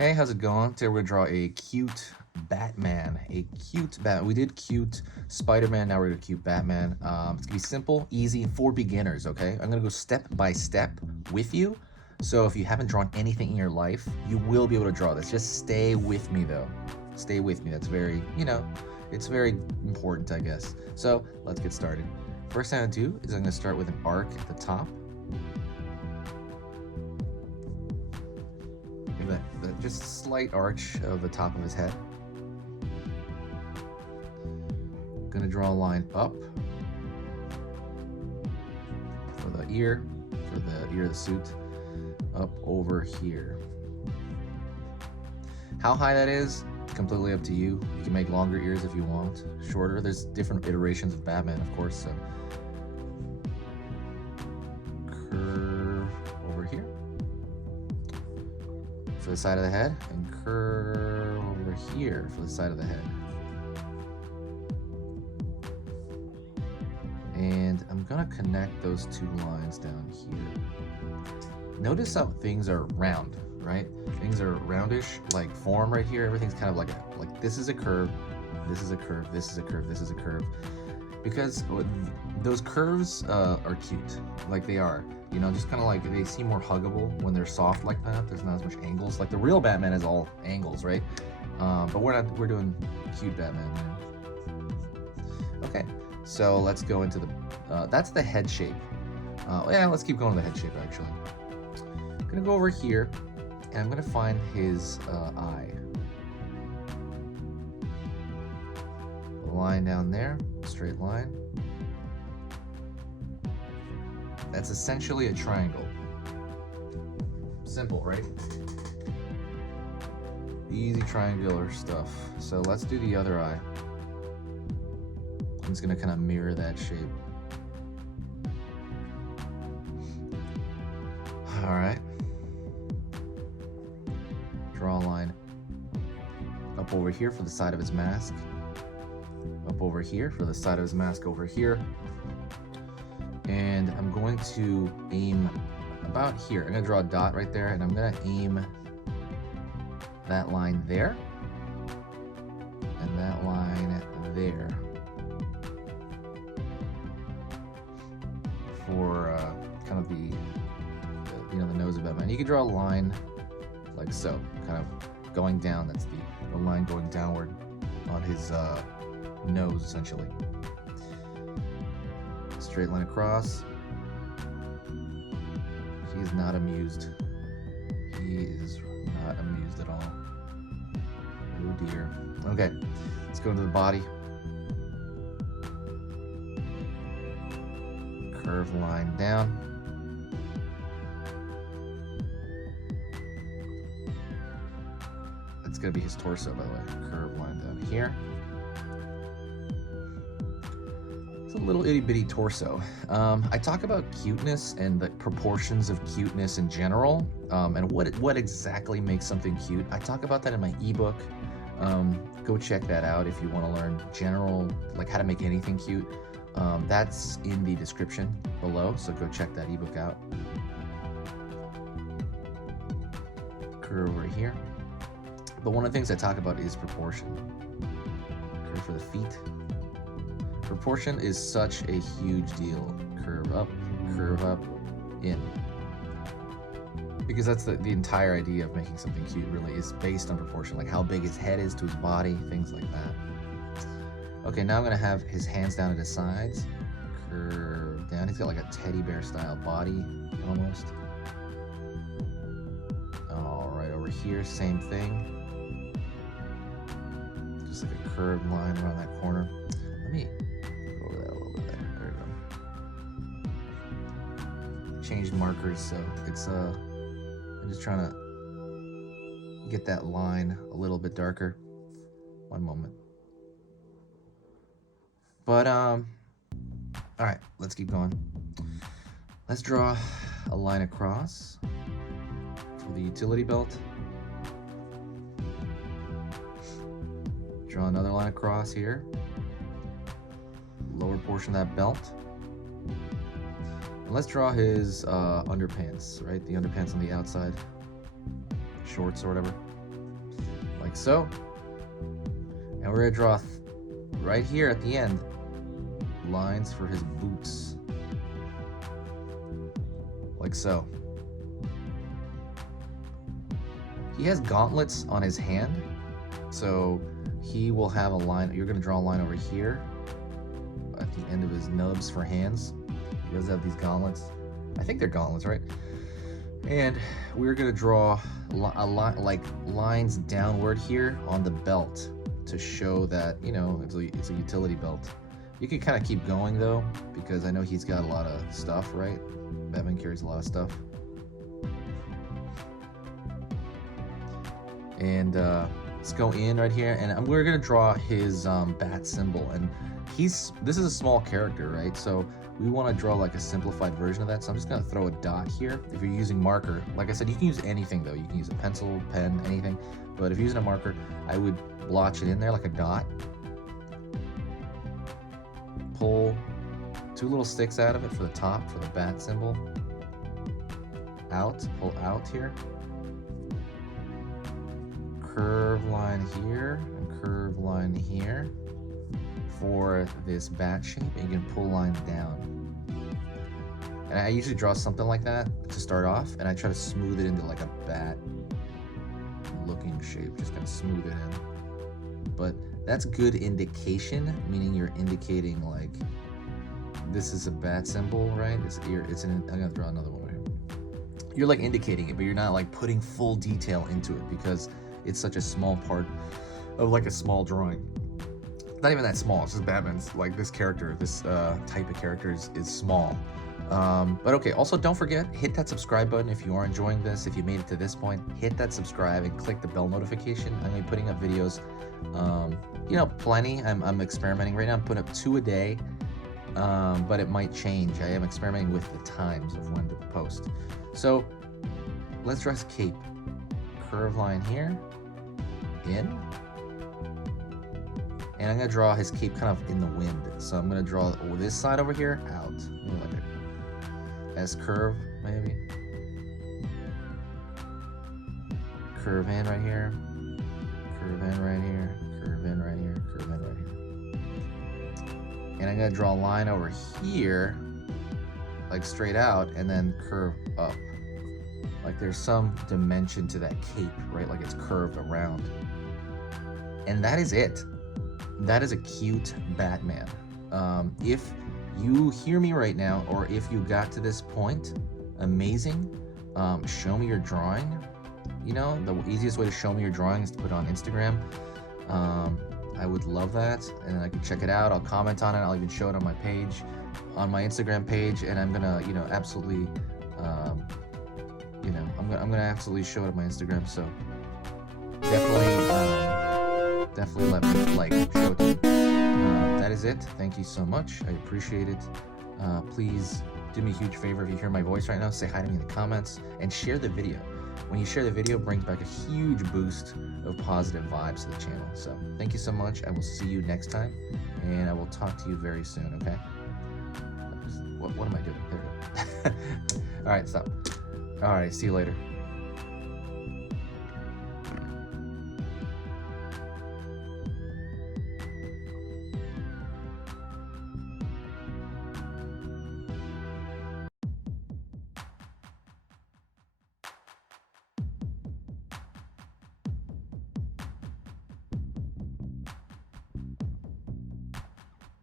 Hey, how's it going? Today we're gonna draw a cute Batman. We did cute Spider-Man, now we're gonna do cute Batman. It's gonna be simple, easy, for beginners, okay? I'm gonna go step by step with you. So if you haven't drawn anything in your life, you will be able to draw this. Just stay with me though. Stay with me. That's very, it's very important, I guess. So let's get started. First thing I'm gonna do is I'm gonna start with an arc at the top. That just slight arch of the top of his head. Gonna draw a line up for the ear of the suit, up over here. How high that is, completely up to you. You can make longer ears if you want, shorter. There's different iterations of Batman, of course, so. Curve over here for the side of the head, and curve over here for the side of the head. And I'm gonna connect those two lines down here. Notice how things are round, right? Things are roundish, like form right here. Everything's kind of like this is a curve, this is a curve, this is a curve, this is a curve. Because those curves are cute, like they are. You know, just kind of like they seem more huggable when they're soft like that. There's not as much angles. Like the real Batman is all angles, right? But we're doing cute Batman now. Okay, so let's go into the, that's the head shape. Yeah, let's keep going to the head shape actually. I'm gonna go over here and I'm gonna find his eye. A line down there, straight line. That's essentially a triangle. Simple, right? Easy triangular stuff. So let's do the other eye. I'm just gonna kind of mirror that shape. All right. Draw a line up over here for the side of his mask. Up over here for the side of his mask over here. And I'm going to aim about here. I'm gonna draw a dot right there, and I'm gonna aim that line there, and that line there for kind of the nose of Batman. You can draw a line like so, kind of going down. That's the line going downward on his nose, essentially. Straight line across. He is not amused. He is not amused at all. Oh dear. Okay, let's go into the body. Curve line down. That's gonna be his torso, by the way. Curve line down here. It's a little itty bitty torso. I talk about cuteness and the proportions of cuteness in general, and what exactly makes something cute. I talk about that in my ebook. Go check that out if you want to learn general, like how to make anything cute. That's in the description below, so go check that ebook out. Curve over here. But one of the things I talk about is proportion. Curve for the feet. Proportion is such a huge deal. Curve up, in. Because that's the entire idea of making something cute, really, is based on proportion. Like how big his head is to his body, things like that. Okay, now I'm gonna have his hands down at his sides. Curve down. He's got like a teddy bear style body, almost. All right, over here, same thing. Just like a curved line around that corner. Let me go over that a little bit there. There we go. Changed markers, so it's I'm just trying to get that line a little bit darker. One moment. But all right, let's keep going. Let's draw a line across for the utility belt. Draw another line across here. Lower portion of that belt. And let's draw his underpants, right? The underpants on the outside, shorts or whatever. like so. And we're gonna draw right here at the end lines for his boots, like so. He has gauntlets on his hand, so he will have a line. You're gonna draw a line over here at the end of his nubs for hands. He does have these gauntlets. I think they're gauntlets, right? And we're gonna draw a line, like lines downward here on the belt to show that, you know, it's a utility belt. You can kind of keep going though, because I know he's got a lot of stuff, right? Batman carries a lot of stuff. And let's go in right here, and we're gonna draw his bat symbol. And this is a small character, right? So we want to draw like a simplified version of that. So I'm just gonna throw a dot here. If you're using marker, like I said, you can use anything though. You can use a pencil, pen, anything. But if you're using a marker, I would blotch it in there like a dot. Pull 2 little sticks out of it for the top, for the bat symbol. Out, pull out here. Curve line here and curve line here for this bat shape, and you can pull lines down. And I usually draw something like that to start off, and I try to smooth it into like a bat looking shape, just kind of smooth it in. But that's good indication, meaning you're indicating like this is a bat symbol, right? I'm gonna draw another one here. You're like indicating it, but you're not like putting full detail into it because it's such a small part of like a small drawing. Not even that small, it's just Batman's, like this character, this type of character is small. But okay, also don't forget, hit that subscribe button if you are enjoying this. If you made it to this point, hit that subscribe and click the bell notification. I'm gonna be putting up videos, you know, plenty. I'm experimenting right now. I'm putting up 2 a day, but it might change. I am experimenting with the times of when to post. So let's draw his cape. Curve line here, in. And I'm gonna draw his cape kind of in the wind. So I'm gonna draw this side over here out. Like a S curve, maybe. Curve in right here. Curve in right here. Curve in right here. Curve in right here. And I'm gonna draw a line over here, like straight out, and then curve up. Like there's some dimension to that cape, right? Like it's curved around. And that is it. That is a cute Batman. If you hear me right now, or if you got to this point, amazing. Show me your drawing. You know, the easiest way to show me your drawing is to put it on Instagram. I would love that, and I can check it out. I'll comment on it. I'll even show it on my page, on my Instagram page, and I'm gonna, you know, absolutely, you know, I'm gonna absolutely show it on my Instagram. So definitely let me like show it to me. That is it. Thank you so much. I appreciate it. Please do me a huge favor if you hear my voice right now. Say hi to me in the comments and share the video. When you share the video, it brings back a huge boost of positive vibes to the channel. So thank you so much. I will see you next time, and I will talk to you very soon. Okay? What am I doing? There we go. All right, stop. All right, see you later.